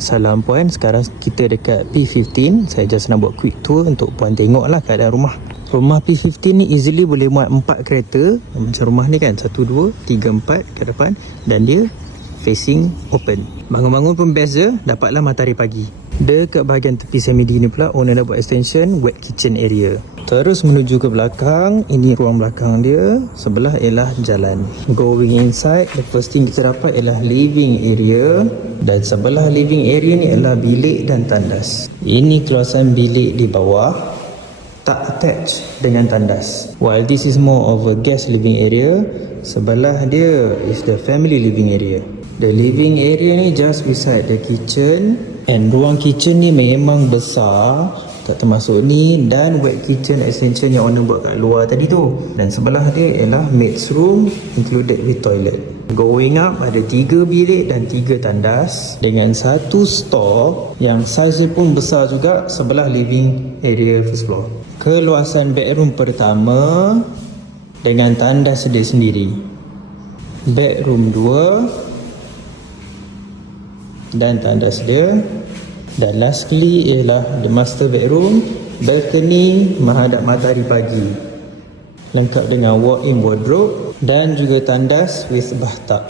Salam puan, sekarang kita dekat P15. Saya just nak buat quick tour untuk puan tengok lah keadaan rumah. Rumah P15 ni easily boleh muat 4 kereta. Macam rumah ni kan, 1, 2, 3, 4 ke depan. Dan dia facing open. Bangun-bangun pun best je, dapatlah matahari pagi. Dekat bahagian tepi semidi ni pula, owner dah buat extension wet kitchen area. Terus menuju ke belakang, ini ruang belakang dia. Sebelah ialah jalan. Going inside, the first thing kita dapat ialah living area. Dan sebelah living area ni ialah bilik dan tandas. Ini keluasan bilik di bawah, tak attach dengan tandas. While this is more of a guest living area, sebelah dia is the family living area. The living area ni just beside the kitchen. And ruang kitchen ni memang besar, tak termasuk ni dan wet kitchen extension yang owner buat kat luar tadi tu. Dan sebelah dia ialah maid's room included with toilet. Going up ada 3 bilik dan 3 tandas dengan 1 store yang saiz pun besar juga sebelah living area first floor. Keluasan bedroom pertama dengan tandas dia sendiri. Bedroom 2 dan tandas dia. Dan lastly ialah the master bedroom, balcony menghadap matahari pagi, lengkap dengan walk-in wardrobe dan juga tandas with bathtub.